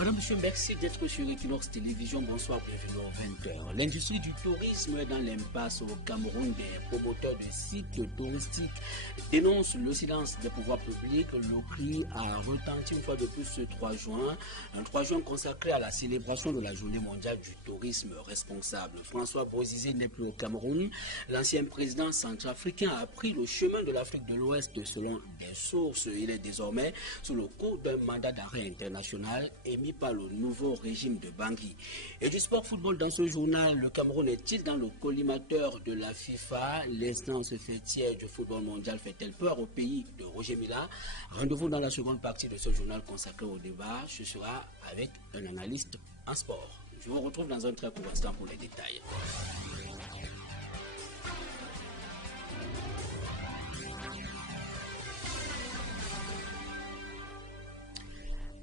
Madame, monsieur, merci d'être sur Equinox Télévision. Bonsoir, bienvenue aux 20h. L'industrie du tourisme est dans l'impasse au Cameroun. Des promoteurs de sites touristiques dénoncent le silence des pouvoirs publics. Le cri a retenti une fois de plus ce 3 juin. Un 3 juin consacré à la célébration de la journée mondiale du tourisme responsable. François Bozizé n'est plus au Cameroun. L'ancien président centrafricain a pris le chemin de l'Afrique de l'Ouest selon des sources. Il est désormais sous le coup d'un mandat d'arrêt international émis par le nouveau régime de Bangui. Et du sport football dans ce journal, le Cameroun est-il dans le collimateur de la FIFA? L'instance fêtière du football mondial fait-elle peur au pays de Roger Mila? Rendez-vous dans la seconde partie de ce journal consacré au débat. Ce sera avec un analyste en sport. Je vous retrouve dans un très court instant pour les détails.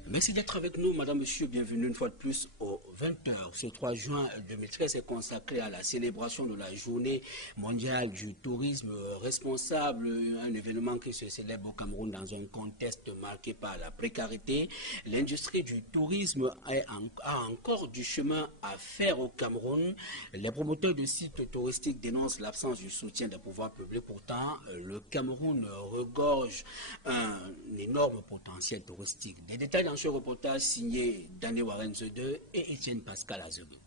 Merci d'être avec nous, madame, monsieur. Bienvenue une fois de plus aux 20h. Ce 3 juin 2013 est consacré à la célébration de la journée mondiale du tourisme responsable, un événement qui se célèbre au Cameroun dans un contexte marqué par la précarité. L'industrie du tourisme a encore du chemin à faire au Cameroun. Les promoteurs de sites touristiques dénoncent l'absence du soutien des pouvoirs publics. Pourtant, le Cameroun regorge un énorme potentiel touristique. Des détails dans ce reportage signé Daniel Warenze II et Etienne Pascal Azebou.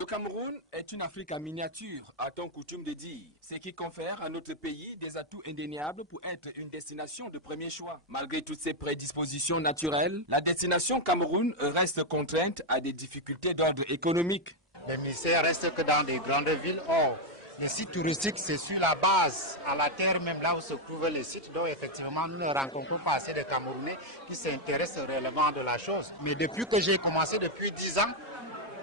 Le Cameroun est une Afrique en miniature, a-t-on coutume de dire, ce qui confère à notre pays des atouts indéniables pour être une destination de premier choix. Malgré toutes ces prédispositions naturelles, la destination Cameroun reste contrainte à des difficultés d'ordre économique. Les ministères restent que dans des grandes villes. Or, les sites touristiques, c'est sur la base, à la terre même, là où se trouvent les sites. Donc, effectivement, nous ne rencontrons pas assez de Camerounais qui s'intéressent réellement de la chose. Mais depuis que j'ai commencé, depuis 10 ans,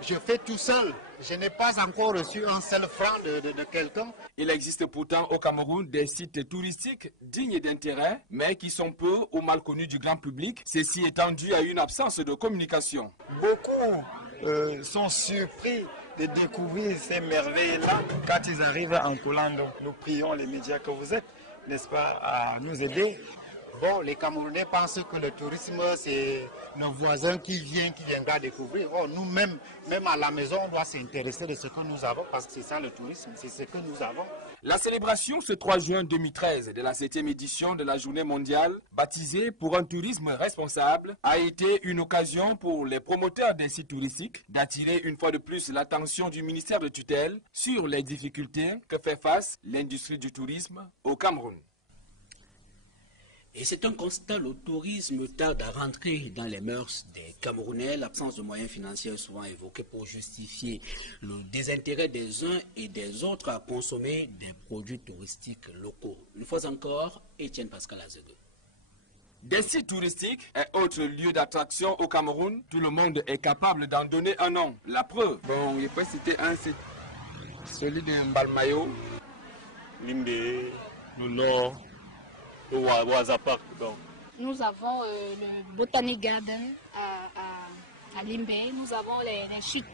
je fais tout seul. Je n'ai pas encore reçu un seul franc de quelqu'un. Il existe pourtant au Cameroun des sites touristiques dignes d'intérêt, mais qui sont peu ou mal connus du grand public, ceci étant dû à une absence de communication. Beaucoup sont surpris de découvrir ces merveilles-là quand ils arrivent en Colando. Nous prions les médias que vous êtes, n'est-ce pas, à nous aider. Bon, les Camerounais pensent que le tourisme, c'est nos voisins qui viendra découvrir. Oh, nous-mêmes, même à la maison, on doit s'intéresser de ce que nous avons, parce que c'est ça le tourisme, c'est ce que nous avons. La célébration ce 3 juin 2013 de la 7e édition de la Journée mondiale, baptisée pour un tourisme responsable, a été une occasion pour les promoteurs des sites touristiques d'attirer une fois de plus l'attention du ministère de tutelle sur les difficultés que fait face l'industrie du tourisme au Cameroun. Et c'est un constat, le tourisme tarde à rentrer dans les mœurs des Camerounais. L'absence de moyens financiers est souvent évoquée pour justifier le désintérêt des uns et des autres à consommer des produits touristiques locaux. Une fois encore, Etienne Pascal Azebou. Des sites touristiques et autres lieux d'attraction au Cameroun, tout le monde est capable d'en donner un nom. La preuve. Bon, je peux citer un site, celui de Mbalmayo, Limbe, le Nord, au Waza Park. Nous avons le Botanic Garden à Limbe, nous avons les chutes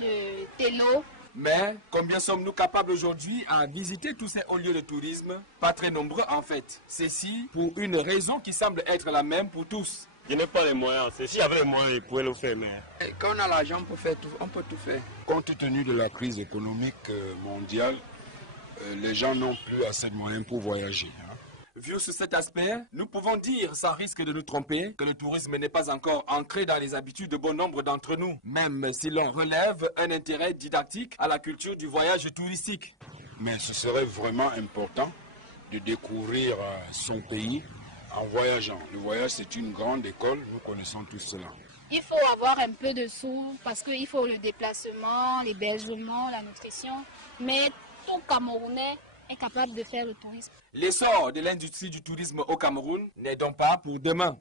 de Tello. Mais combien sommes-nous capables aujourd'hui à visiter tous ces hauts lieux de tourisme? Pas très nombreux en fait. Ceci pour une raison qui semble être la même pour tous. Je n'ai pas les moyens. Si j'avais les moyens, je pouvais le faire. Mais quand on a l'argent pour faire tout, on peut tout faire. Compte tenu de la crise économique mondiale, les gens n'ont plus assez de moyens pour voyager. Vu sur cet aspect, nous pouvons dire, sans risque de nous tromper, que le tourisme n'est pas encore ancré dans les habitudes de bon nombre d'entre nous, même si l'on relève un intérêt didactique à la culture du voyage touristique. Mais ce serait vraiment important de découvrir son pays en voyageant. Le voyage, c'est une grande école, nous connaissons tous cela. Il faut avoir un peu de sous parce qu'il faut le déplacement, l'hébergement, la nutrition, mais tout Camerounais est capable de faire le tourisme. L'essor de l'industrie du tourisme au Cameroun n'est donc pas pour demain.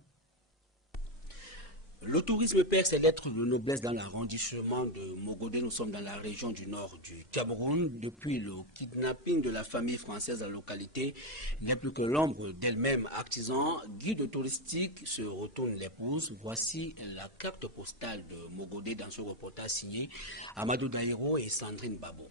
Le tourisme perd ses lettres de noblesse dans l'arrondissement de Mogodé. Nous sommes dans la région du nord du Cameroun. Depuis le kidnapping de la famille française à la localité, il n'est plus que l'ombre d'elle-même. Artisan, guide touristique, se retourne l'épouse. Voici la carte postale de Mogodé dans ce reportage signé Amadou Daïro et Sandrine Babo.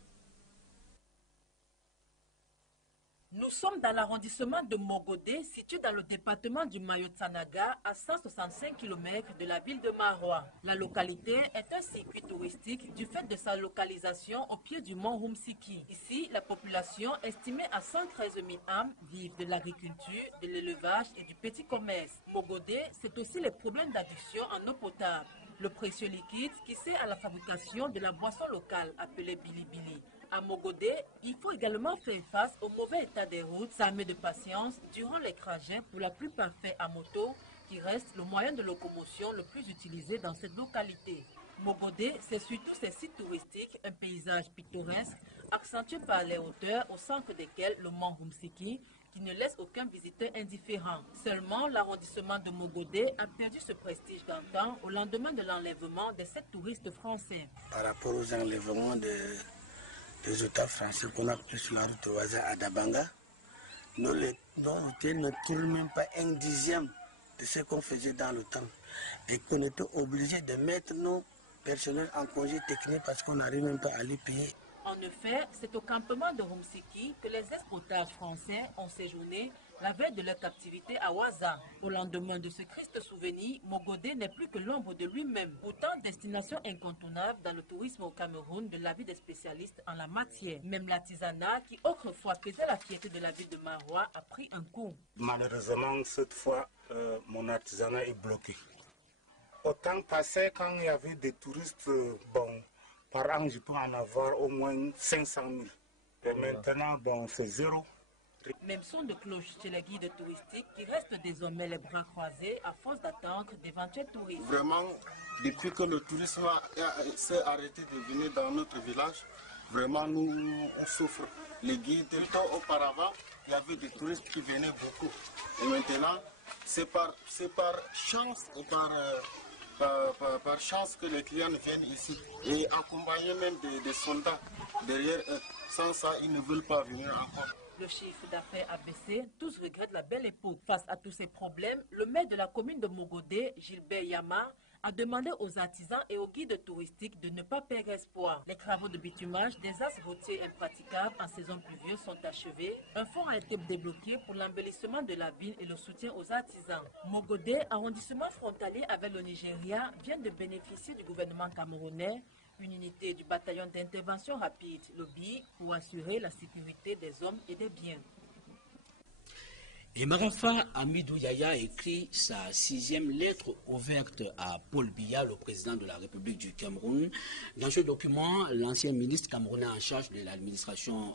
Nous sommes dans l'arrondissement de Mogodé, situé dans le département du Mayo-Tsanaga, à 165 km de la ville de Maroua. La localité est un circuit touristique du fait de sa localisation au pied du mont Rumsiki. Ici, la population, estimée à 113 000 âmes, vivent de l'agriculture, de l'élevage et du petit commerce. Mogodé, c'est aussi les problèmes d'adduction en eau potable. Le précieux liquide qui sert à la fabrication de la boisson locale appelée Bilibili. À Mogodé, il faut également faire face au mauvais état des routes, s'armer de patience durant les trajets pour la plupart faits à moto, qui reste le moyen de locomotion le plus utilisé dans cette localité. Mogodé, c'est surtout ses sites touristiques, un paysage pittoresque, accentué par les hauteurs au centre desquelles le mont Rumsiki, qui ne laisse aucun visiteur indifférent. Seulement, l'arrondissement de Mogodé a perdu ce prestige d'antan au lendemain de l'enlèvement des 7 touristes français. Par rapport aux enlèvements des États français qu'on a pris sur la route Oaza à Dabanga, nos hôtels ne tournent même pas 1/10 de ce qu'on faisait dans le temps. Et qu'on était obligé de mettre nos personnels en congé technique parce qu'on n'arrive même pas à les payer. En effet, c'est au campement de Rumsiki que les escrotages français ont séjourné la veille de leur captivité à Ouaza. Au lendemain de ce triste souvenir, Mogodé n'est plus que l'ombre de lui-même. Pourtant, destination incontournable dans le tourisme au Cameroun de l'avis des spécialistes en la matière. Même l'artisanat, qui autrefois pesait la fierté de la ville de Maroua, a pris un coup. Malheureusement, cette fois, mon artisanat est bloqué. Au temps passé, quand il y avait des touristes, par an, je peux en avoir au moins 500 000. Et maintenant, c'est zéro. Même son de cloche chez les guides touristiques qui restent désormais les bras croisés à force d'attendre d'éventuels touristes. Vraiment, depuis que le tourisme s'est arrêté de venir dans notre village, vraiment nous on souffre. Les guides, auparavant, il y avait des touristes qui venaient beaucoup. Et maintenant, c'est par chance et par chance que les clients viennent ici et accompagner même des soldats derrière eux. Sans ça, ils ne veulent pas venir encore. Le chiffre d'affaires a baissé, tous regrettent la belle époque. Face à tous ces problèmes, le maire de la commune de Mogodé, Gilbert Yama, a demandé aux artisans et aux guides touristiques de ne pas perdre espoir. Les travaux de bitumage des axes routiers impraticables en saison pluvieuse sont achevés. Un fonds a été débloqué pour l'embellissement de la ville et le soutien aux artisans. Mogodé, arrondissement frontalier avec le Nigeria, vient de bénéficier du gouvernement camerounais une unité du bataillon d'intervention rapide, le BI, pour assurer la sécurité des hommes et des biens. Et Marafa Amidou Yaya a écrit sa 6e lettre ouverte à Paul Biya, le président de la République du Cameroun. Dans ce document, l'ancien ministre camerounais en charge de l'administration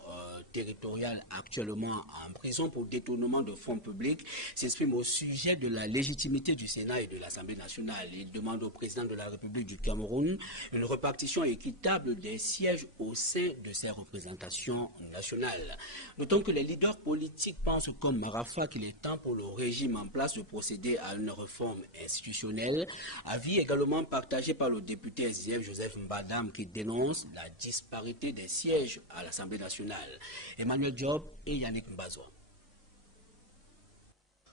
territoriale actuellement en prison pour détournement de fonds publics s'exprime au sujet de la légitimité du Sénat et de l'Assemblée nationale. Il demande au président de la République du Cameroun une répartition équitable des sièges au sein de ses représentations nationales. D'autant que les leaders politiques pensent comme Marafa qu'il est temps pour le régime en place de procéder à une réforme institutionnelle. Avis également partagé par le député SDF Joseph Mbadam qui dénonce la disparité des sièges à l'Assemblée nationale. Emmanuel Diop et Yannick Mbazo.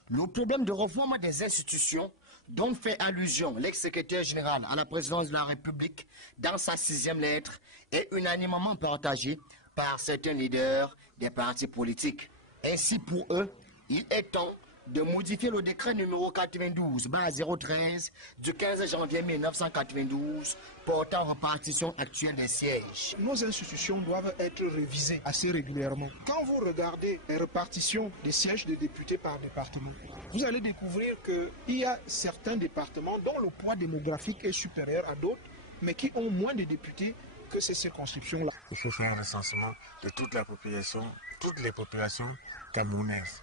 Le problème de réforme des institutions dont fait allusion l'ex-secrétaire général à la présidence de la République dans sa 6e lettre est unanimement partagé par certains leaders des partis politiques. Ainsi pour eux, il est temps de modifier le décret numéro 92/013 du 15 janvier 1992 portant répartition actuelle des sièges. Nos institutions doivent être révisées assez régulièrement. Quand vous regardez les répartitions des sièges de députés par département, vous allez découvrir qu'il y a certains départements dont le poids démographique est supérieur à d'autres, mais qui ont moins de députés que ces circonscriptions-là. Il faut faire un recensement de toute la population, toutes les populations camerounaises.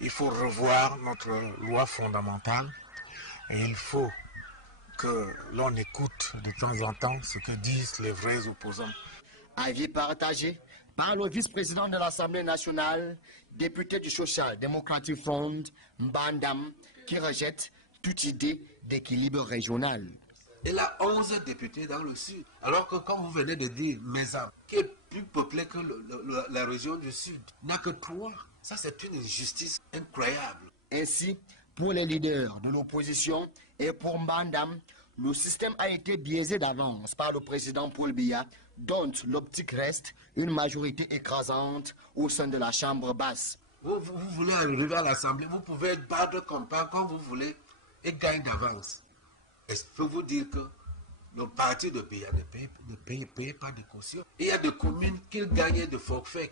Il faut revoir notre loi fondamentale et il faut que l'on écoute de temps en temps ce que disent les vrais opposants. Avis partagé par le vice-président de l'Assemblée nationale, député du Social Democratic Front, Mbandam, qui rejette toute idée d'équilibre régional. Elle a 11 députés dans le sud, alors que quand vous venez de dire Mézam, qui est plus peuplée que la région du sud, n'a que 3. Ça, c'est une injustice incroyable. Ainsi, pour les leaders de l'opposition et pour Mbandam, le système a été biaisé d'avance par le président Paul Biya dont l'optique reste une majorité écrasante au sein de la Chambre basse. Vous voulez arriver à l'Assemblée, vous pouvez battre campagne quand vous voulez et gagner d'avance. Et je peux vous dire que le parti de pays ne paye pas de caution. Il y a des communes qui gagnent de forfait,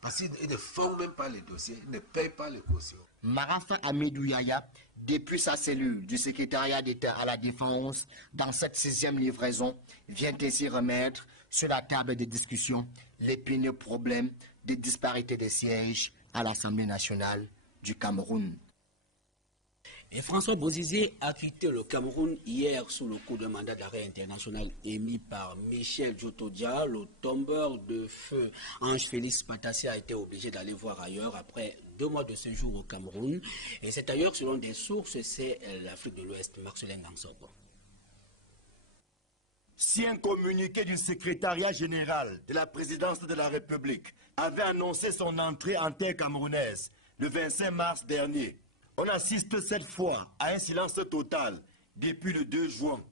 parce qu'ils ne font même pas les dossiers, ils ne payent pas les cautions. Marafa Amidou Yaya, depuis sa cellule du secrétariat d'État à la Défense, dans cette 6e livraison, vient ainsi remettre sur la table de discussion l'épineux problème des disparités des sièges à l'Assemblée nationale du Cameroun. Et François Bozizé a quitté le Cameroun hier sous le coup de mandat d'arrêt international émis par Michel Djotodia. Le tombeur de feu Ange Félix Patassé a été obligé d'aller voir ailleurs après 2 mois de séjour au Cameroun. Et c'est ailleurs, selon des sources, c'est l'Afrique de l'Ouest. Marcelin Gansoko. Si un communiqué du secrétariat général de la présidence de la République avait annoncé son entrée en terre camerounaise le 25 mars dernier, on assiste cette fois à un silence total depuis le 2 juin.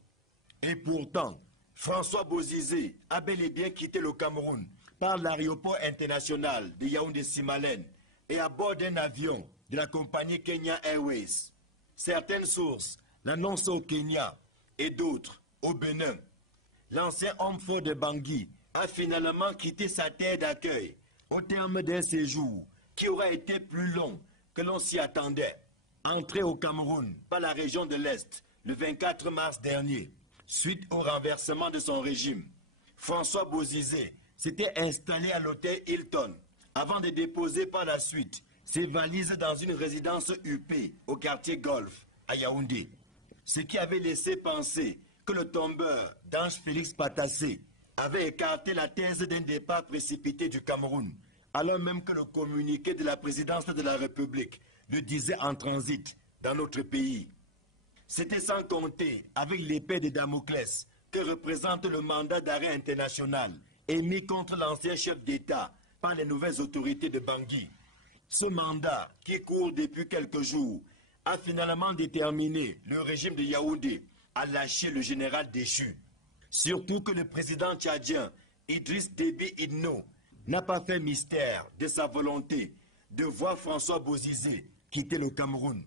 Et pourtant, François Bozizé a bel et bien quitté le Cameroun par l'aéroport international de Yaoundé-Simalène et à bord d'un avion de la compagnie Kenya Airways. Certaines sources l'annoncent au Kenya et d'autres au Bénin. L'ancien homme fort de Bangui a finalement quitté sa terre d'accueil au terme d'un séjour qui aura été plus long que l'on s'y attendait. Entré au Cameroun par la région de l'Est le 24 mars dernier, suite au renversement de son régime, François Bozizé s'était installé à l'hôtel Hilton avant de déposer par la suite ses valises dans une résidence huppée au quartier Golf à Yaoundé. Ce qui avait laissé penser que le tombeur d'Ange Félix Patassé avait écarté la thèse d'un départ précipité du Cameroun, alors même que le communiqué de la présidence de la République le disait en transit dans notre pays. C'était sans compter avec l'épée de Damoclès que représente le mandat d'arrêt international émis contre l'ancien chef d'État par les nouvelles autorités de Bangui. Ce mandat, qui court depuis quelques jours, a finalement déterminé le régime de Yaoundé à lâcher le général déchu. Surtout que le président tchadien Idriss Déby Itno n'a pas fait mystère de sa volonté de voir François Bozizé quitter le Cameroun.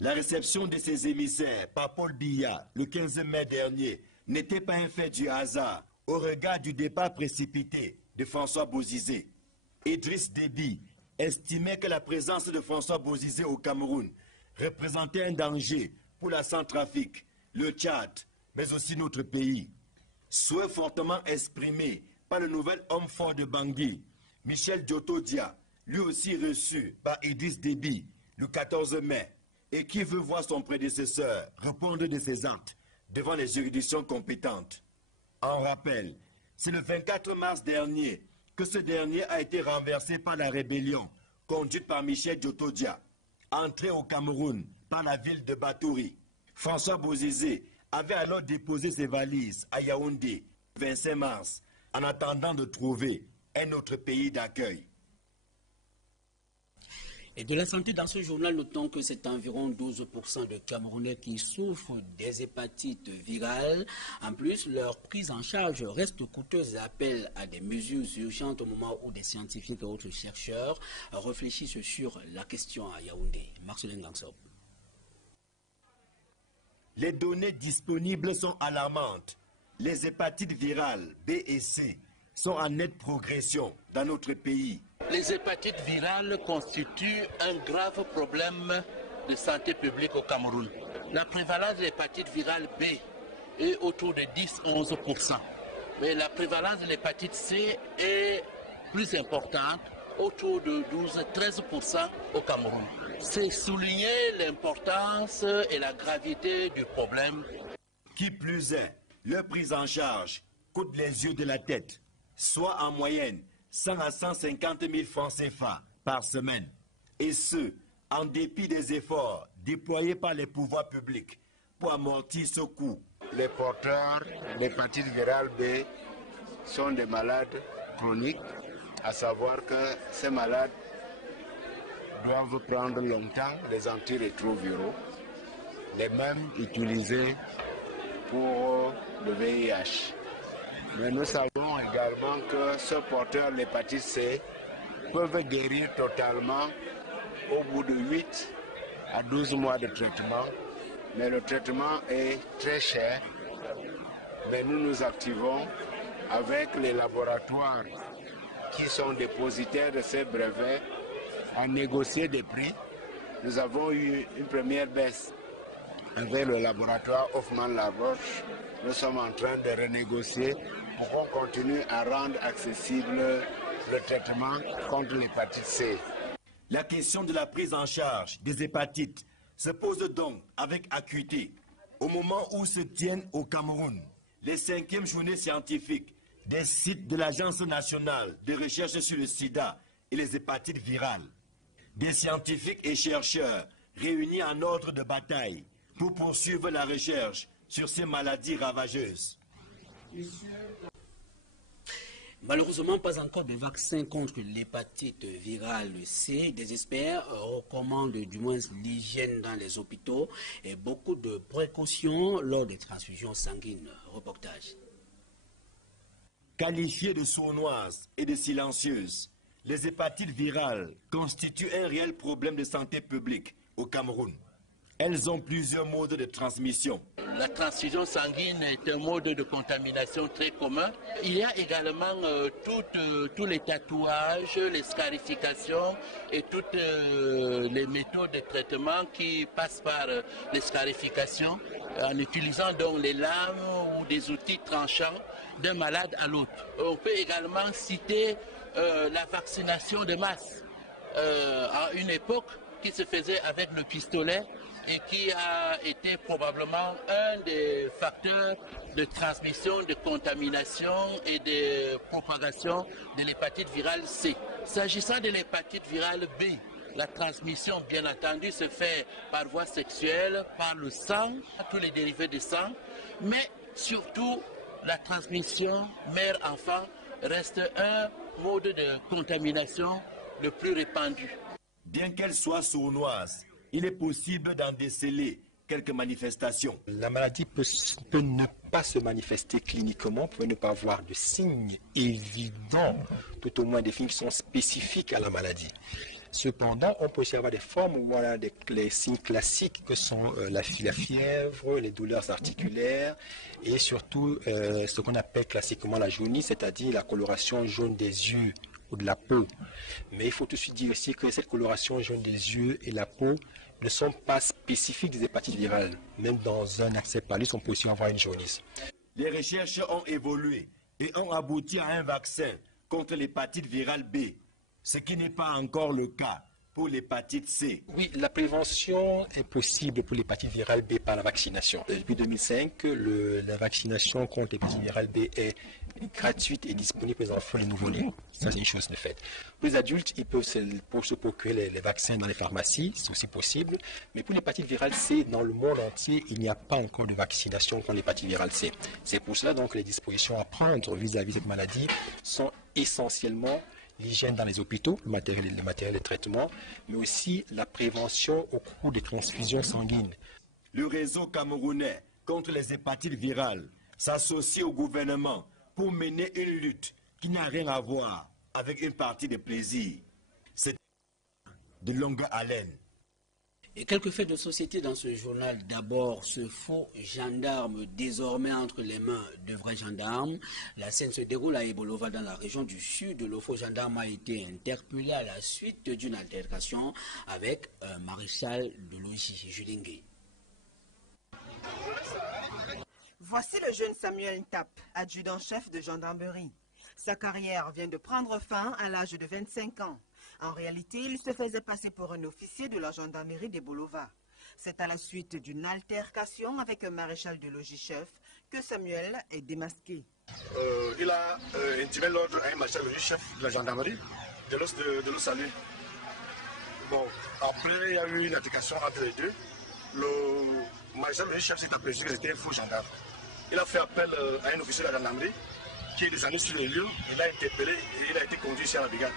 La réception de ses émissaires par Paul Biya le 15 mai dernier n'était pas un fait du hasard au regard du départ précipité de François Bozizé. Idriss Déby estimait que la présence de François Bozizé au Cameroun représentait un danger pour la Centrafrique, le Tchad, mais aussi notre pays. Souhait fortement exprimé par le nouvel homme fort de Bangui, Michel Djotodia, lui aussi reçu par Idriss Déby le 14 mai, et qui veut voir son prédécesseur répondre de ses actes devant les juridictions compétentes. En rappel, c'est le 24 mars dernier que ce dernier a été renversé par la rébellion conduite par Michel Djotodia, entré au Cameroun par la ville de Batouri. François Bozizé avait alors déposé ses valises à Yaoundé le 25 mars en attendant de trouver un autre pays d'accueil. Et de la santé dans ce journal, notons que c'est environ 12% de Camerounais qui souffrent des hépatites virales. En plus, leur prise en charge reste coûteuse et appelle à des mesures urgentes au moment où des scientifiques et autres chercheurs réfléchissent sur la question à Yaoundé. Marcelin Gansop. Les données disponibles sont alarmantes. Les hépatites virales B et C sont en nette progression dans notre pays. Les hépatites virales constituent un grave problème de santé publique au Cameroun. La prévalence de l'hépatite virale B est autour de 10-11%. Mais la prévalence de l'hépatite C est plus importante, autour de 12-13% au Cameroun. C'est souligner l'importance et la gravité du problème. Qui plus est, leur prise en charge coûte les yeux de la tête, soit en moyenne 100 à 150 000 francs CFA par semaine. Et ce, en dépit des efforts déployés par les pouvoirs publics pour amortir ce coût. Les porteurs d'hépatite virale B sont des malades chroniques, à savoir que ces malades doivent prendre longtemps les antirétroviraux, les mêmes utilisés pour le VIH. Mais nous savons également que ceux porteurs de l'hépatite C peuvent guérir totalement au bout de 8 à 12 mois de traitement. Mais le traitement est très cher. Mais nous nous activons avec les laboratoires qui sont dépositaires de ces brevets à négocier des prix. Nous avons eu une première baisse avec le laboratoire Hoffmann-La Roche. Nous sommes en train de renégocier pour qu'on continue à rendre accessible le traitement contre l'hépatite C. La question de la prise en charge des hépatites se pose donc avec acuité au moment où se tiennent au Cameroun les 5e journées scientifiques des sites de l'Agence nationale de recherche sur le sida et les hépatites virales. Des scientifiques et chercheurs réunis en ordre de bataille pour poursuivre la recherche sur ces maladies ravageuses. Malheureusement, pas encore de vaccin contre l'hépatite virale C. Des experts recommandent du moins l'hygiène dans les hôpitaux et beaucoup de précautions lors des transfusions sanguines. Reportage. Qualifiées de sournoises et de silencieuses, les hépatites virales constituent un réel problème de santé publique au Cameroun. Elles ont plusieurs modes de transmission. La transfusion sanguine est un mode de contamination très commun. Il y a également tous les tatouages, les scarifications et toutes les méthodes de traitement qui passent par les scarifications en utilisant donc les lames ou des outils tranchants d'un malade à l'autre. On peut également citer la vaccination de masse à une époque qui se faisait avec le pistolet et qui a été probablement un des facteurs de transmission, de contamination et de propagation de l'hépatite virale C. S'agissant de l'hépatite virale B, la transmission, bien entendu, se fait par voie sexuelle, par le sang, tous les dérivés de sang, mais surtout la transmission mère-enfant reste un mode de contamination le plus répandu. Bien qu'elle soit sournoise, il est possible d'en déceler quelques manifestations. La maladie peut ne pas se manifester cliniquement, peut ne pas avoir de signes évidents, tout au moins des signes qui sont spécifiques à la maladie. Cependant, on peut aussi avoir des formes où on a les signes classiques que sont la fièvre, les douleurs articulaires et surtout ce qu'on appelle classiquement la jaunisse, c'est-à-dire la coloration jaune des yeux ou de la peau. Mais il faut tout de suite dire aussi que cette coloration jaune des yeux et la peau ne sont pas spécifiques des hépatites virales. Même dans un accès palus, on peut aussi avoir une jaunisse. Les recherches ont évolué et ont abouti à un vaccin contre l'hépatite virale B, ce qui n'est pas encore le cas pour l'hépatite C. Oui, la prévention est possible pour l'hépatite virale B par la vaccination. Depuis 2005, la vaccination contre l'hépatite virale B est gratuite et disponible pour les enfants et les nouveau-nés. Ça, c'est une chose de fait. Pour les adultes, ils peuvent se procurer les vaccins dans les pharmacies, c'est aussi possible. Mais pour l'hépatite virale C, dans le monde entier, il n'y a pas encore de vaccination contre l'hépatite virale C. C'est pour cela donc que les dispositions à prendre vis-à-vis de cette maladie sont essentiellement l'hygiène dans les hôpitaux, le matériel de traitement, mais aussi la prévention au cours des transfusions sanguines. Le réseau camerounais contre les hépatites virales s'associe au gouvernement pour mener une lutte qui n'a rien à voir avec une partie de plaisir. C'est de longue haleine. Et quelques faits de société dans ce journal. D'abord, ce faux gendarme désormais entre les mains de vrais gendarmes. La scène se déroule à Ebolova dans la région du sud. Le faux gendarme a été interpellé à la suite d'une altercation avec un maréchal de logis, Julingue. Voici le jeune Samuel Ntap, adjudant-chef de gendarmerie. Sa carrière vient de prendre fin à l'âge de 25 ans. En réalité, il se faisait passer pour un officier de la gendarmerie d'Ebolova. C'est à la suite d'une altercation avec un maréchal de logis-chef que Samuel est démasqué. Il a intimé l'ordre à un maréchal de logis-chef de la gendarmerie de le saluer. Bon, après, il y a eu une altercation entre les deux. Le maréchal de logis-chef s'est aperçu que c'était un faux gendarme. Il a fait appel à un officier de la gendarmerie qui est descendu sur les lieux. Il a interpellé et il a été conduit ici à la brigade.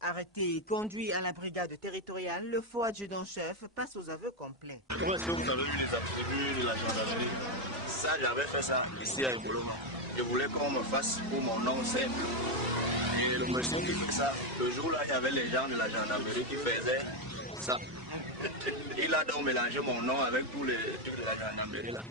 Arrêté et conduit à la brigade territoriale, le faux adjudant-chef passe aux aveux complets. Comment est-ce que vous avez eu les attributs de la gendarmerie? Ça, j'avais fait ça ici à Ebolova. Je voulais qu'on me fasse pour mon nom simple. Et le monsieur qui fait ça, le jour-là, il y avait les gens de la gendarmerie qui faisaient ça. Il a donc mélangé mon nom avec tous les trucs de la gendarmerie là.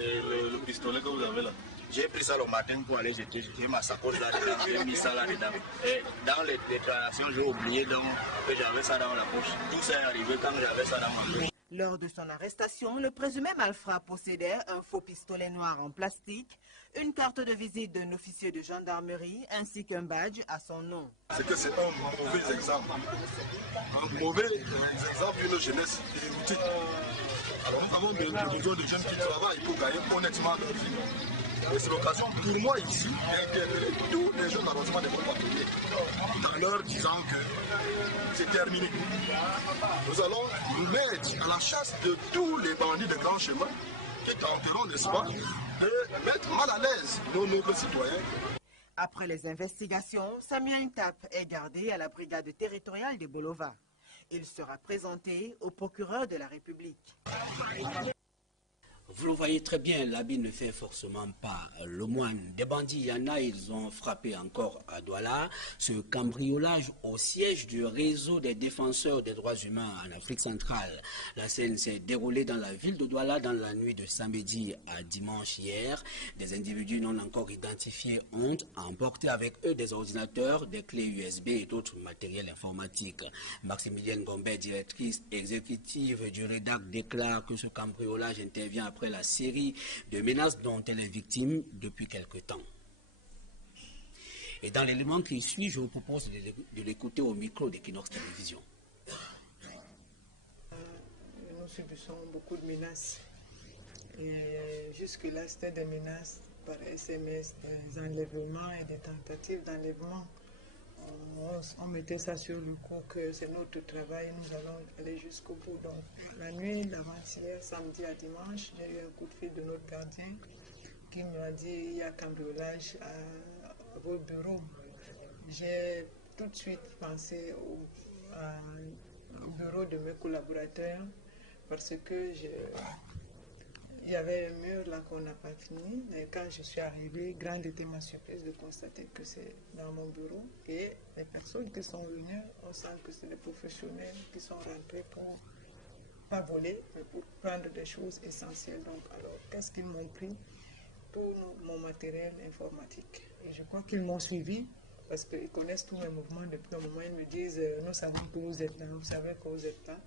Et le pistolet que vous avez là. J'ai pris ça le matin pour aller jeter ma sacoche là-dedans, j'ai mis ça là-dedans. Et dans les déclarations, j'ai oublié donc que j'avais ça dans la poche. Tout ça est arrivé quand j'avais ça dans ma poche. Lors de son arrestation, le présumé malfrat possédait un faux pistolet noir en plastique, une carte de visite d'un officier de gendarmerie ainsi qu'un badge à son nom. C'est que c'est un mauvais exemple. Un mauvais exemple d'une jeunesse déroutée. Alors nous avons besoin de jeunes qui travaillent pour gagner honnêtement leur vie. Et c'est l'occasion pour moi ici d'interpeller tous les jeunes arrondissements des bons patrulliers en leur disant que c'est terminé. Nous allons nous mettre à la chasse de tous les bandits de grand chemin qui tenteront, n'est-ce pas, de mettre mal à l'aise nos nobles citoyens. Après les investigations, Samuel Ntap est gardé à la brigade territoriale de Bolova. Il sera présenté au procureur de la République. Vous le voyez très bien, l'habit ne fait forcément pas le moine. Des bandits, il y en a, ils ont frappé encore à Douala. Ce cambriolage au siège du réseau des défenseurs des droits humains en Afrique centrale. La scène s'est déroulée dans la ville de Douala dans la nuit de samedi à dimanche hier. Des individus non encore identifiés ont emporté avec eux des ordinateurs, des clés USB et d'autres matériels informatiques. Maximilienne Gombe, directrice exécutive du REDAC, déclare que ce cambriolage intervient après la série de menaces dont elle est victime depuis quelque temps. Et dans l'élément qui suit, je vous propose de l'écouter au micro d'Equinox Télévision. Nous subissons beaucoup de menaces. Et jusque-là, c'était des menaces par SMS, des enlèvements et des tentatives d'enlèvement. On mettait ça sur le coup que c'est notre travail, nous allons aller jusqu'au bout. Donc, la nuit d'avant-hier, samedi à dimanche, j'ai eu un coup de fil de notre gardien qui m'a dit il y a cambriolage à votre bureau. J'ai tout de suite pensé au bureau de mes collaborateurs parce que il y avait un mur là qu'on n'a pas fini. Et quand je suis arrivée, grande était ma surprise de constater que c'est dans mon bureau. Et les personnes qui sont venues, on sent que c'est des professionnels qui sont rentrés pour pas voler, mais pour prendre des choses essentielles. Donc, alors, qu'est-ce qu'ils m'ont pris? Tout mon matériel informatique. Et je crois qu'ils m'ont suivi parce qu'ils connaissent tous mes mouvements depuis un moment. Ils me disent, nous savons que vous êtes là, vous savez que vous êtes là.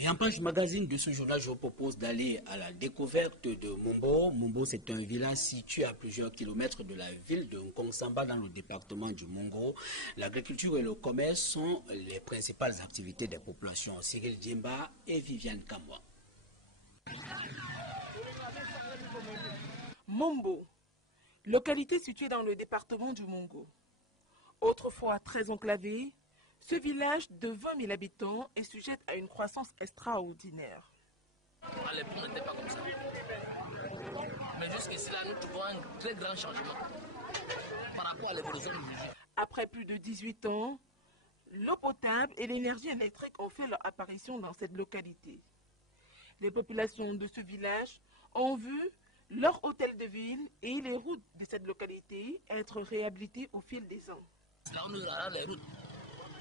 Et en page magazine de ce journal, je vous propose d'aller à la découverte de Mombo. Mombo, c'est un village situé à plusieurs kilomètres de la ville de Nkongsamba dans le département du Mongo. L'agriculture et le commerce sont les principales activités des populations. Cyril Djemba et Viviane Kamwa. Mombo, localité située dans le département du Mongo. Autrefois très enclavé, ce village de 20 000 habitants est sujet à une croissance extraordinaire. À l'époque, on n'était pas comme ça. Mais jusqu'ici, là, nous trouvons un très grand changement par rapport à l'évolution du village. Après plus de 18 ans, l'eau potable et l'énergie électrique ont fait leur apparition dans cette localité. Les populations de ce village ont vu leur hôtel de ville et les routes de cette localité être réhabilitées au fil des ans. Là, on nous a les routes.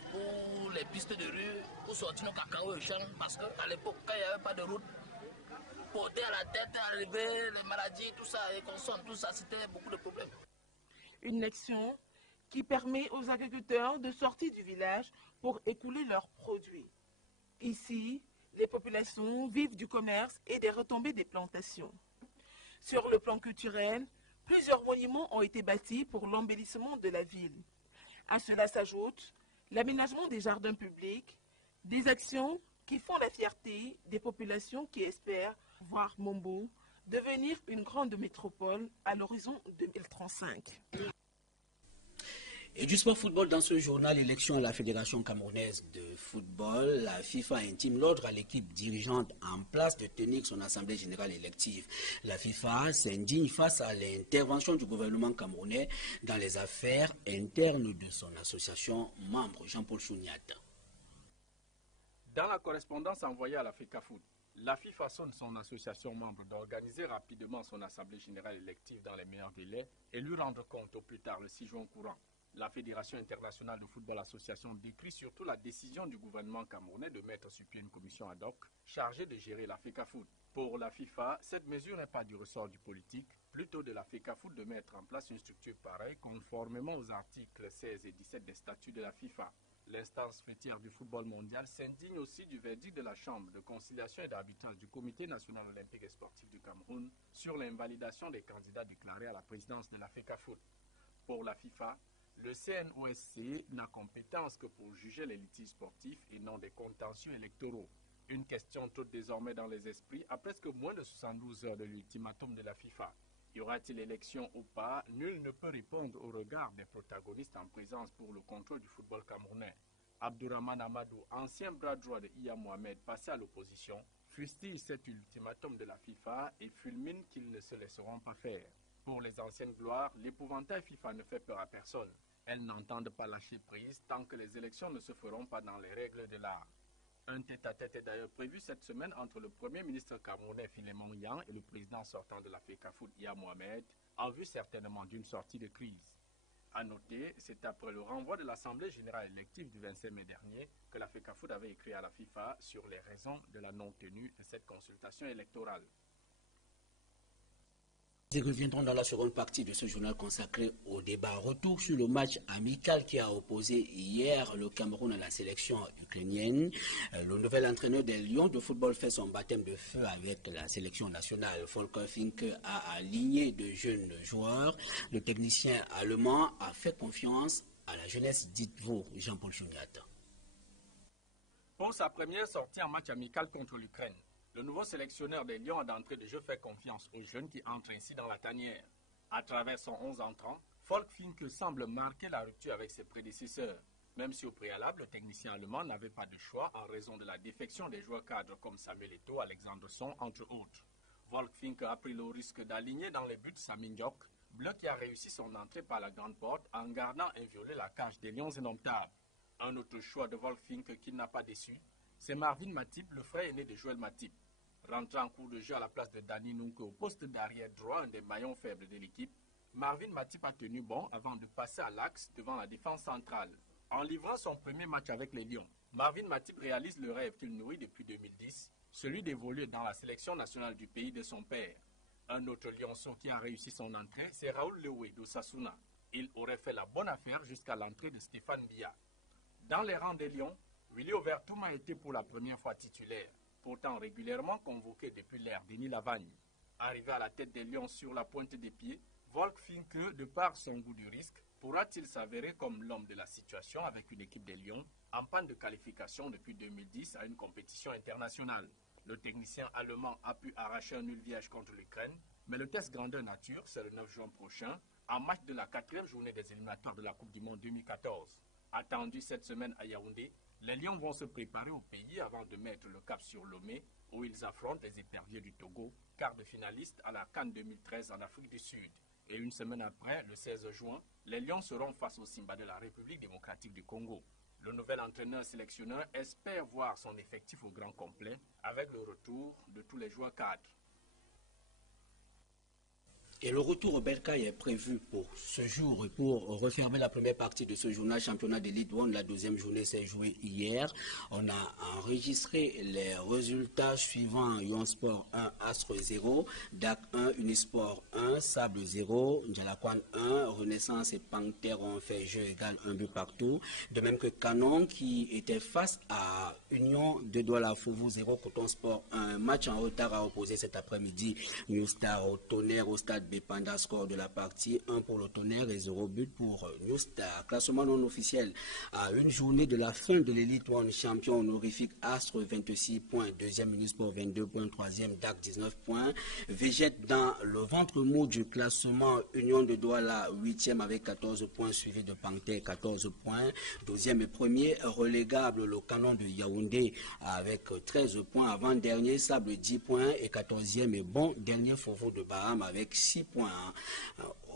Pour les pistes de rue, pour sortir nos cacao au champ, parce qu'à l'époque, quand il n'y avait pas de route, porter à la tête, arriver, les maladies, tout ça, les consommes, tout ça, c'était beaucoup de problèmes. Une action qui permet aux agriculteurs de sortir du village pour écouler leurs produits. Ici, les populations vivent du commerce et des retombées des plantations. Sur le plan culturel, plusieurs monuments ont été bâtis pour l'embellissement de la ville. À cela s'ajoute l'aménagement des jardins publics, des actions qui font la fierté des populations qui espèrent voir Mombo devenir une grande métropole à l'horizon 2035. Et du sport football dans ce journal, élection à la Fédération camerounaise de football, la FIFA intime l'ordre à l'équipe dirigeante en place de tenir son assemblée générale élective. La FIFA s'indigne face à l'intervention du gouvernement camerounais dans les affaires internes de son association membre, Jean-Paul Chouniat. Dans la correspondance envoyée à l'Africa Foot, La FIFA sonne son association membre d'organiser rapidement son assemblée générale élective dans les meilleurs délais et lui rendre compte au plus tard le 6 juin courant. La Fédération internationale de football association décrit surtout la décision du gouvernement camerounais de mettre sur pied une commission ad hoc chargée de gérer la FECAFOOT. Pour la FIFA, cette mesure n'est pas du ressort du politique, plutôt de la FECAFOOT de mettre en place une structure pareille conformément aux articles 16 et 17 des statuts de la FIFA. L'instance fêtière du football mondial s'indigne aussi du verdict de la Chambre de conciliation et d'arbitrage du Comité national olympique et sportif du Cameroun sur l'invalidation des candidats déclarés à la présidence de la FECAFOOT. Pour la FIFA, le CNOSC n'a compétence que pour juger les litiges sportifs et non des contentieux électoraux. Une question toute désormais dans les esprits à presque moins de 72 heures de l'ultimatum de la FIFA. Y aura-t-il élection ou pas? Nul ne peut répondre au regard des protagonistes en présence pour le contrôle du football camerounais. Abdourahmane Amadou, ancien bras droit de Iya Mohamed, passé à l'opposition, fustille cet ultimatum de la FIFA et fulmine qu'ils ne se laisseront pas faire. Pour les anciennes gloires, l'épouvantail FIFA ne fait peur à personne. Elles n'entendent pas lâcher prise tant que les élections ne se feront pas dans les règles de l'art. Un tête-à-tête est d'ailleurs prévu cette semaine entre le Premier ministre camerounais Philemon Yang et le président sortant de la FECAFOOT Iya Mohamed, en vue certainement d'une sortie de crise. A noter, c'est après le renvoi de l'Assemblée générale élective du 25 mai dernier que la FECAFOOT avait écrit à la FIFA sur les raisons de la non-tenue de cette consultation électorale. Nous reviendrons dans la seconde partie de ce journal consacré au débat. Retour sur le match amical qui a opposé hier le Cameroun à la sélection ukrainienne. Le nouvel entraîneur des Lions de football fait son baptême de feu avec la sélection nationale. Volker Finke a aligné de jeunes joueurs. Le technicien allemand a fait confiance à la jeunesse, dites-vous, Jean-Paul Chouniat. Pour sa première sortie en match amical contre l'Ukraine, le nouveau sélectionneur des Lions a d'entrée de jeu fait confiance aux jeunes qui entrent ainsi dans la tanière. À travers son 11 entrants, Volker Finke semble marquer la rupture avec ses prédécesseurs, même si au préalable, le technicien allemand n'avait pas de choix en raison de la défection des joueurs cadres comme Samuel Eto'o, Alexandre Son, entre autres. Volker Finke a pris le risque d'aligner dans les buts Sami Ndiok, bleu qui a réussi son entrée par la grande porte en gardant inviolée la cage des Lions indomptables. Un autre choix de Volker Finke qui n'a pas déçu, c'est Marvin Matip, le frère aîné de Joël Matip. Rentrant en cours de jeu à la place de Danny Nunke au poste d'arrière droit, un des maillons faibles de l'équipe, Marvin Matip a tenu bon avant de passer à l'axe devant la défense centrale. En livrant son premier match avec les Lions, Marvin Matip réalise le rêve qu'il nourrit depuis 2010, celui d'évoluer dans la sélection nationale du pays de son père. Un autre lionceau qui a réussi son entrée, c'est Raoul Lewe d'Osasuna. Il aurait fait la bonne affaire jusqu'à l'entrée de Stéphane Biya. Dans les rangs des Lions, Willy Overtoum a été pour la première fois titulaire, pourtant régulièrement convoqué depuis l'ère Denis Lavagne. Arrivé à la tête des Lions sur la pointe des pieds, Volker Finke, de par son goût du risque, pourra-t-il s'avérer comme l'homme de la situation avec une équipe des Lions en panne de qualification depuis 2010 à une compétition internationale? Le technicien allemand a pu arracher un nul vierge contre l'Ukraine, mais le test grandeur nature, c'est le 9 juin prochain, en match de la 4e journée des éliminatoires de la Coupe du Monde 2014. Attendu cette semaine à Yaoundé, les Lions vont se préparer au pays avant de mettre le cap sur Lomé, où ils affrontent les éperviers du Togo, quart de finaliste à la CAN 2013 en Afrique du Sud. Et une semaine après, le 16 juin, les Lions seront face au Simba de la République démocratique du Congo. Le nouvel entraîneur-sélectionneur espère voir son effectif au grand complet avec le retour de tous les joueurs cadres. Et le retour au Bercail est prévu pour ce jour et pour refermer la première partie de ce journal championnat d'élite One. La deuxième journée s'est jouée hier. On a enregistré les résultats suivants. Lyon Sport 1, Astre 0, DAC 1, Unisport 1, Sable 0, Ndjalakwan 1, Renaissance et Panthère ont fait jeu égal 1 but partout. De même que Canon qui était face à Union de Douala Fouvou 0, Coton Sport 1. Match en retard à opposer cet après-midi. New Star au Tonnerre au stade Bépanda, score de la partie 1 pour le Tonnerre et 0 but pour New Star. Classement non officiel à une journée de la fin de l'élite One, champion honorifique Astre 26 points, deuxième Unisport 22 points, troisième DAC 19 points. Végète dans le ventre mou du classement Union de Douala 8e avec 14 points, suivi de Panthère 14 points. 12e et premier relégable le Canon de Yaoundé avec 13 points, avant-dernier Sable 10 points et 14e et bon dernier Fouvou de Baham avec 6 points.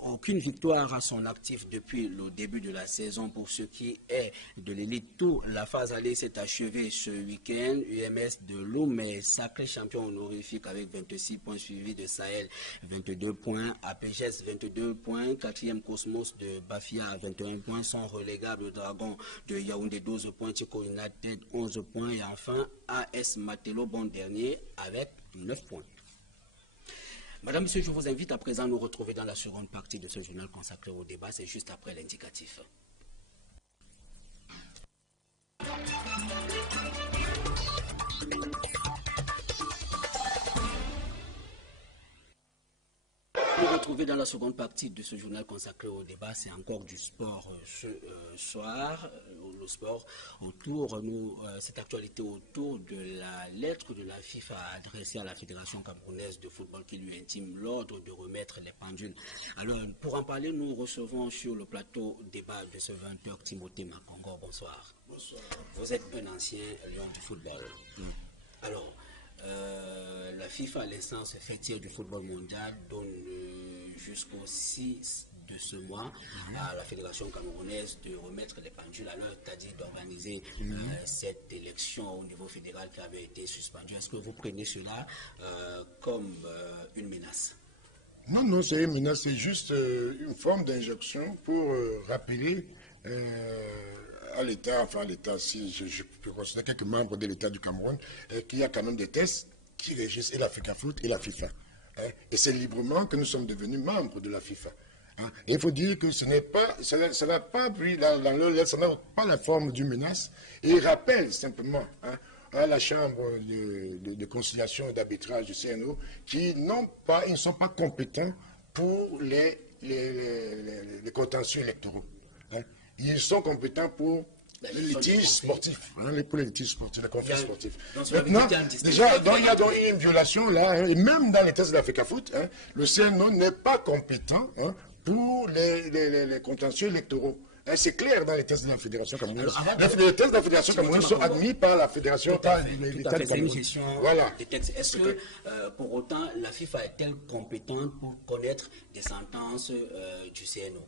aucune victoire à son actif depuis le début de la saison pour ce qui est de l'élite. Tout la phase allée s'est achevée ce week-end. UMS de Loum est sacré champion honorifique avec 26 points, suivi de Sahel 22 points, APGS 22 points, 4e Cosmos de Bafia 21 points, sont relégables Dragon de Yaoundé 12 points, Tico United 11 points et enfin AS Matelo, bon dernier avec 9 points. Madame, Monsieur, je vous invite à présent à nous retrouver dans la seconde partie de ce journal consacré au débat. C'est juste après l'indicatif. Nous retrouver dans la seconde partie de ce journal consacré au débat, c'est encore du sport ce soir. Le sport autour, cette actualité autour de la lettre de la FIFA adressée à la Fédération camerounaise de football qui lui intime l'ordre de remettre les pendules. Alors, pour en parler, nous recevons sur le plateau débat de ce 20h Timothée Makongo. Bonsoir. Bonsoir. Vous êtes un ancien lion du football. Alors, la FIFA, à l'instance fêtière du football mondial, donne jusqu'au 6 de ce mois à la Fédération camerounaise de remettre les pendules à l'heure, c'est-à-dire d'organiser cette élection au niveau fédéral qui avait été suspendue. Est-ce que vous prenez cela comme une menace? Non, non, c'est une menace, c'est juste une forme d'injonction pour rappeler à l'État, enfin à l'État, si je peux considérer quelques membres de l'État du Cameroun, qu'il y a quand même des tests qui régissent et la FECAFOOT et la FIFA. Et c'est librement que nous sommes devenus membres de la FIFA. Et il faut dire que ce n'est pas, ça n'a pas pris dans leur lettre, ça n'a pas la forme d'une menace. Et il rappelle simplement à la Chambre de conciliation et d'arbitrage du CNO qu'ils ne sont pas compétents pour les contentieux électoraux. Ils sont compétents pour les litiges sportifs, pour les litiges sportifs, les conflits sportifs. Maintenant, déjà, il y a donc une violation là, et même dans les tests de la FECAFOOT, le CNO n'est pas compétent pour les contentieux électoraux. C'est clair dans les tests de la Fédération camerounaise. Les tests de la Fédération camerounaise sont admis par la Fédération, par l'État du Cameroun. Voilà. Est-ce que, pour autant, la FIFA est-elle compétente pour connaître des sentences du CNO?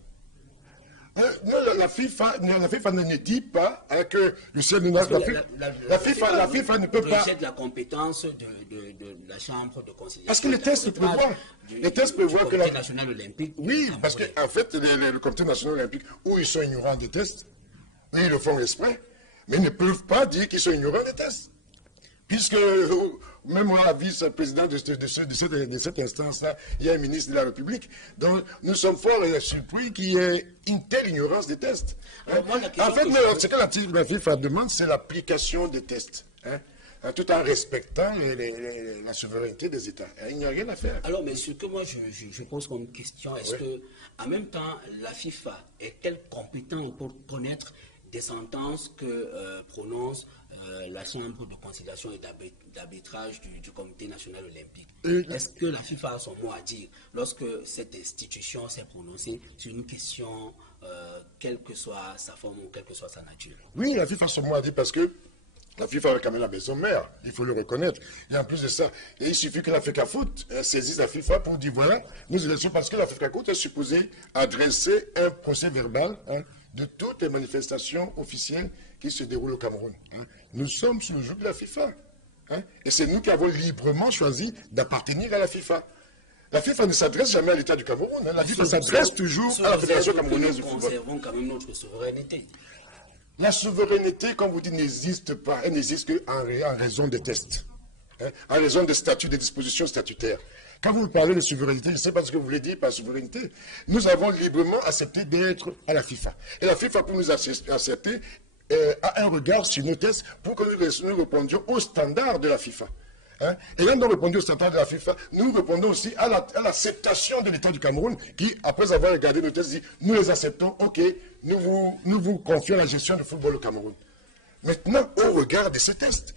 Non, la FIFA ne dit pas que le CNO... La FIFA ne peut pas... rejette la compétence de la Chambre de conciliation. Parce que les tests prévoient... Les tests prévoient que le Comité national olympique... Oui, parce qu'en fait, le Comité national olympique, où ils sont ignorants des tests, ils le font exprès, mais ils ne peuvent pas dire qu'ils sont ignorants des tests. Puisque... Même moi, la vice-présidente de cette instance-là, il y a un ministre de la République. Donc, nous sommes fort surpris qu'il y ait une telle ignorance des tests. En fait, ce que la FIFA demande, c'est l'application des tests. Tout en respectant la souveraineté des États. Il n'y a rien à faire. Alors, mais ce que moi, je pose comme question, est-ce que, en même temps, la FIFA est-elle compétente pour connaître des sentences que prononce la Chambre de conciliation et d'arbitrage du Comité national olympique? Est-ce que la FIFA a son mot à dire lorsque cette institution s'est prononcée sur une question, quelle que soit sa forme ou quelle que soit sa nature? Oui, la FIFA a son mot à dire parce que la FIFA a quand même la maison mère, il faut le reconnaître. Et en plus de ça, il suffit que la FECAFOOT saisisse la FIFA pour dire voilà, nous élections, parce que la FECAFOOT est supposée adresser un procès verbal de toutes les manifestations officielles qui se déroulent au Cameroun. Nous sommes sous le joug de la FIFA. Et c'est nous qui avons librement choisi d'appartenir à la FIFA. La FIFA ne s'adresse jamais à l'État du Cameroun. La FIFA s'adresse toujours à la Fédération camerounaise du football. Nous conservons quand même notre souveraineté. La souveraineté, comme vous dites, n'existe pas. Elle n'existe qu'en raison des tests. En raison des statuts, des dispositions statutaires. Quand vous parlez de souveraineté, je ne sais pas ce que vous voulez dire par souveraineté. Nous avons librement accepté d'être à la FIFA. Et la FIFA, pour nous accepter, a un regard sur nos tests pour que nous répondions aux standards de la FIFA. Et quand nous répondons aux standards de la FIFA, nous répondons aussi à l'acceptation de l'État du Cameroun qui, après avoir regardé nos tests, dit nous les acceptons, ok, nous vous confions la gestion du football au Cameroun. Maintenant, au regard de ces tests,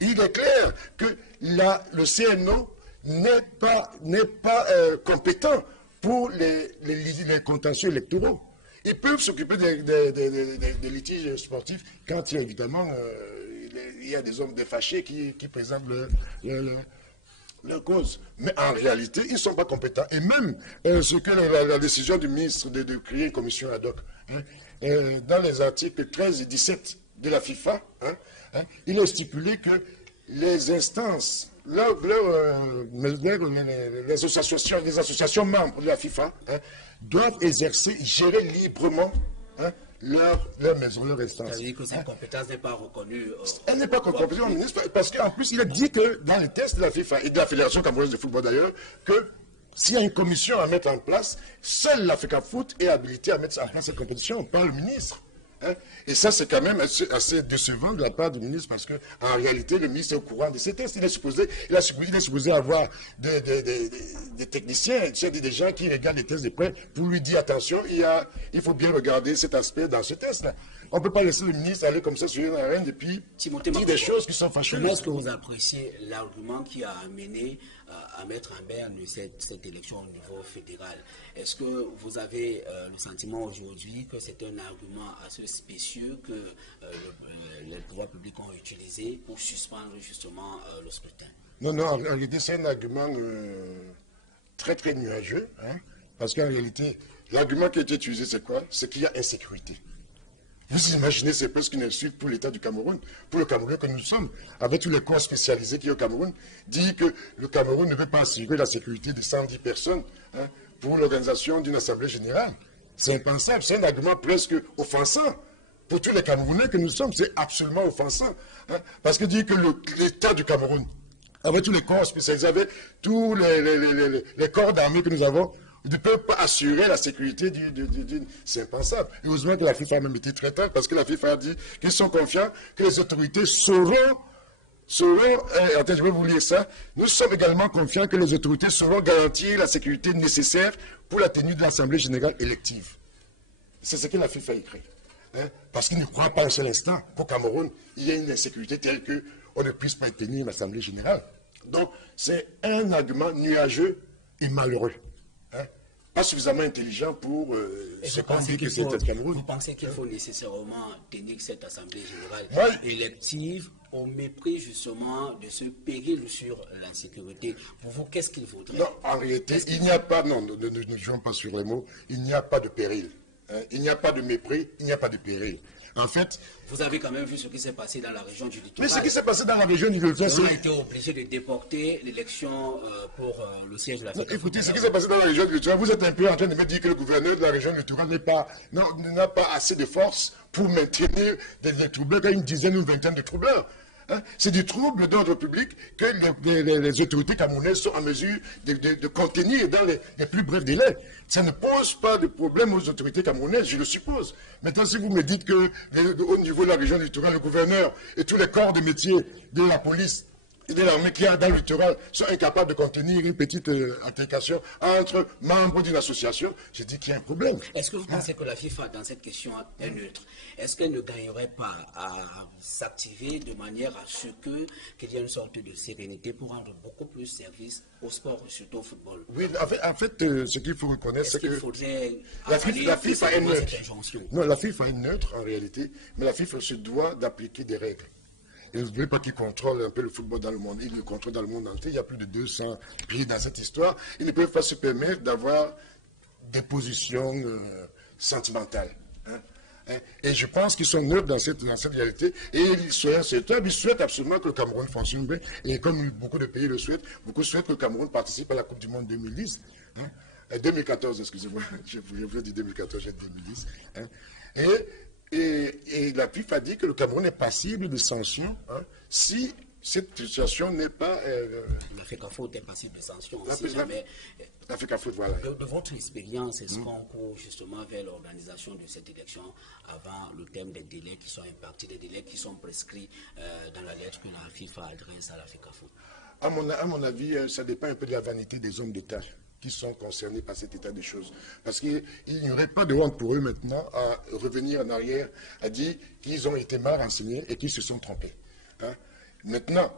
il est clair que le CNO n'est pas compétent pour les contentieux électoraux. Ils peuvent s'occuper des litiges sportifs quand évidemment il y a des hommes défâchés qui présentent leur cause. Mais en réalité, ils ne sont pas compétents. Et même ce que la décision du ministre de créer une commission ad hoc, dans les articles 13 et 17 de la FIFA, il est stipulé que les instances, les associations membres de la FIFA doivent exercer, gérer librement leur maison, leur instance. C'est-à-dire que cette compétence n'est pas reconnue. Elle n'est pas reconnue au ministre, parce qu'en plus, il est dit que dans les tests de la FIFA et de la Fédération camerounaise de football d'ailleurs, que s'il y a une commission à mettre en place, seule la FECAFOOT est habilitée à mettre en place cette compétition, pas le ministre. Et ça, c'est quand même assez décevant de la part du ministre, parce qu'en réalité, le ministre est au courant de ces tests. Il est supposé avoir des techniciens, des gens qui regardent les tests de près pour lui dire attention, il faut bien regarder cet aspect dans ce test-là. On ne peut pas laisser le ministre aller comme ça sur une arène et puis dire des choses qui sont fâcheuses. Comment est-ce que vous appréciez l'argument qui a amené à mettre en berne cette élection au niveau fédéral? Est-ce que vous avez le sentiment aujourd'hui que c'est un argument assez spécieux que les pouvoirs publics ont utilisé pour suspendre justement le scrutin? Non, en réalité, c'est un argument très très nuageux, parce qu'en réalité, l'argument qui a été utilisé, c'est quoi? C'est qu'il y a insécurité. Vous imaginez, c'est presque une insulte pour l'État du Cameroun, pour le Cameroun que nous sommes, avec tous les corps spécialisés qui au Cameroun, dit que le Cameroun ne peut pas assurer la sécurité de 110 personnes pour l'organisation d'une assemblée générale. C'est impensable, c'est un argument presque offensant. Pour tous les Camerounais que nous sommes, c'est absolument offensant. Parce que dire que l'État du Cameroun, avec tous les corps spécialisés, avec tous les corps d'armée que nous avons, ne peut pas assurer la sécurité d'une... C'est impensable. Heureusement que la FIFA a même été très tard, parce que la FIFA a dit qu'ils sont confiants que les autorités sauront, attends, je vais vous lire ça, nous sommes également confiants que les autorités sauront garantir la sécurité nécessaire pour la tenue de l'Assemblée générale élective. C'est ce que la FIFA écrit. Parce qu'ils ne croient pas un seul instant qu'au Cameroun, il y a une insécurité telle qu'on ne puisse pas tenir une Assemblée générale. Donc, c'est un argument nuageux et malheureux. Pas suffisamment intelligent pour se convaincre que c'est le Cameroun. Vous pensez qu'il faut nécessairement tenir cette Assemblée générale élective au mépris justement de ce péril sur l'insécurité? Pour vous, qu'est-ce qu'il faudrait? Non, en réalité, il n'y a pas, non, ne jouons pas sur les mots, il n'y a pas de péril. Il n'y a pas de mépris, il n'y a pas de péril. En fait... Vous avez quand même vu ce qui s'est passé dans la région du littoral. Mais ce qui s'est passé dans la région du littoral, on a été obligé de déporter l'élection pour le siège de la FECAFOOT. Écoutez, ce qui s'est passé dans la région du littoral, vous êtes un peu en train de me dire que le gouverneur de la région du littoral n'a pas assez de force pour maintenir des troubleurs, qu'il y a une dizaine ou une vingtaine de troubleurs. C'est du trouble d'ordre public que les autorités camerounaises sont en mesure de contenir dans les plus brefs délais. Ça ne pose pas de problème aux autorités camerounaises, je le suppose. Maintenant, si vous me dites qu'au niveau de la région du littoral, le gouverneur et tous les corps de métier de la police et de l'armée qui a dans le littoral sont incapables de contenir une petite altercation entre membres d'une association, je dis qu'il y a un problème. Est-ce que vous pensez que la FIFA, dans cette question, est neutre? Est-ce qu'elle ne gagnerait pas à s'activer de manière à ce qu'il y ait une sorte de sérénité pour rendre beaucoup plus service au sport, surtout au football? Oui, en fait, ce qu'il faut reconnaître, c'est que la FIFA est neutre. Non, la FIFA est neutre en réalité, mais la FIFA se doit d'appliquer des règles. Il ne voulait pas qu'il contrôle un peu le football dans le monde. Il le contrôle dans le monde entier. Il y a plus de 200 pays dans cette histoire. Ils ne peuvent pas se permettre d'avoir des positions sentimentales. Et je pense qu'ils sont neutres dans cette réalité. Et ils souhaitent absolument que le Cameroun fonctionne bien. Et comme beaucoup de pays le souhaitent, beaucoup souhaitent que le Cameroun participe à la Coupe du Monde 2010. 2014, excusez-moi. Je voulais dire 2014, j'ai dit 2010. Et la FIFA dit que le Cameroun est passible de sanctions si cette situation n'est pas... La FECAFOOT est passible de sanctions. La FECAFOOT, voilà. De votre expérience, est-ce qu'on court justement vers l'organisation de cette élection avant le thème des délais qui sont impartis, des délais qui sont prescrits dans la lettre que la FIFA adresse à la FECAFOOT? À mon avis, ça dépend un peu de la vanité des hommes d'État qui sont concernés par cet état des choses. Parce qu'il n'y aurait pas de honte pour eux maintenant à revenir en arrière, à dire qu'ils ont été mal renseignés et qu'ils se sont trompés. Maintenant,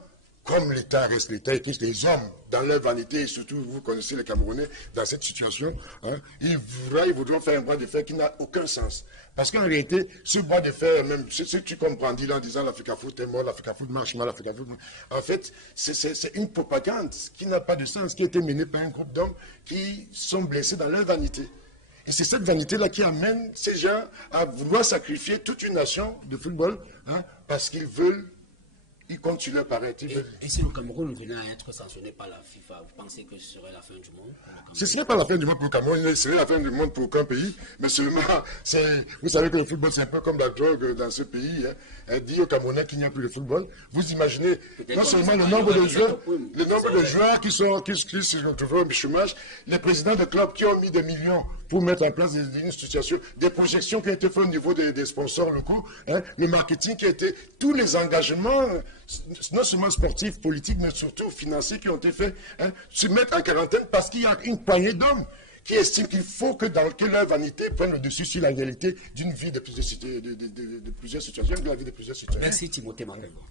comme l'État reste l'État et que les hommes, dans leur vanité, et surtout vous connaissez les Camerounais, dans cette situation, hein, ils voudront faire un bras de fer qui n'a aucun sens. Parce qu'en réalité, ce bras de fer, même ce que tu comprends en disant l'Africa Foot est mort, l'Africa Foot marche mal, l'Africa Foot... En fait, c'est une propagande qui n'a pas de sens, qui a été menée par un groupe d'hommes qui sont blessés dans leur vanité. Et c'est cette vanité-là qui amène ces gens à vouloir sacrifier toute une nation de football, hein, parce qu'ils veulent... Ils comptent sur leur paraître. Et si le Cameroun venait à être sanctionné par la FIFA, vous pensez que ce serait la fin du monde? Ce ne serait pas la fin du monde pour le Cameroun, ce serait la fin du monde pour aucun pays. Mais seulement, vous savez que le football, c'est un peu comme la drogue dans ce pays. Hein. Dit aux Camerounais qu'il n'y a plus de football. Vous imaginez non seulement le nombre de joueurs qui se retrouvent au chômage, les présidents de clubs qui ont mis des millions pour mettre en place une situation, des projections qui ont été faites au niveau des sponsors locaux, hein, le marketing qui a été, tous les engagements, non seulement sportifs, politiques, mais surtout financiers qui ont été faits, hein, se mettre en quarantaine parce qu'il y a une poignée d'hommes qui estiment qu'il faut que leur vanité prenne le dessus sur la réalité d'une vie de plusieurs situations, de la vie de plusieurs situations. Merci Timothée Makengo,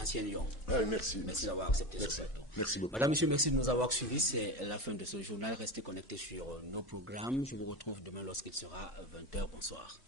ancien Lyon. Merci. Merci d'avoir accepté ce plateau. Merci beaucoup. Madame, monsieur, merci de nous avoir suivis. C'est la fin de ce journal. Restez connectés sur nos programmes. Je vous retrouve demain lorsqu'il sera 20h. Bonsoir.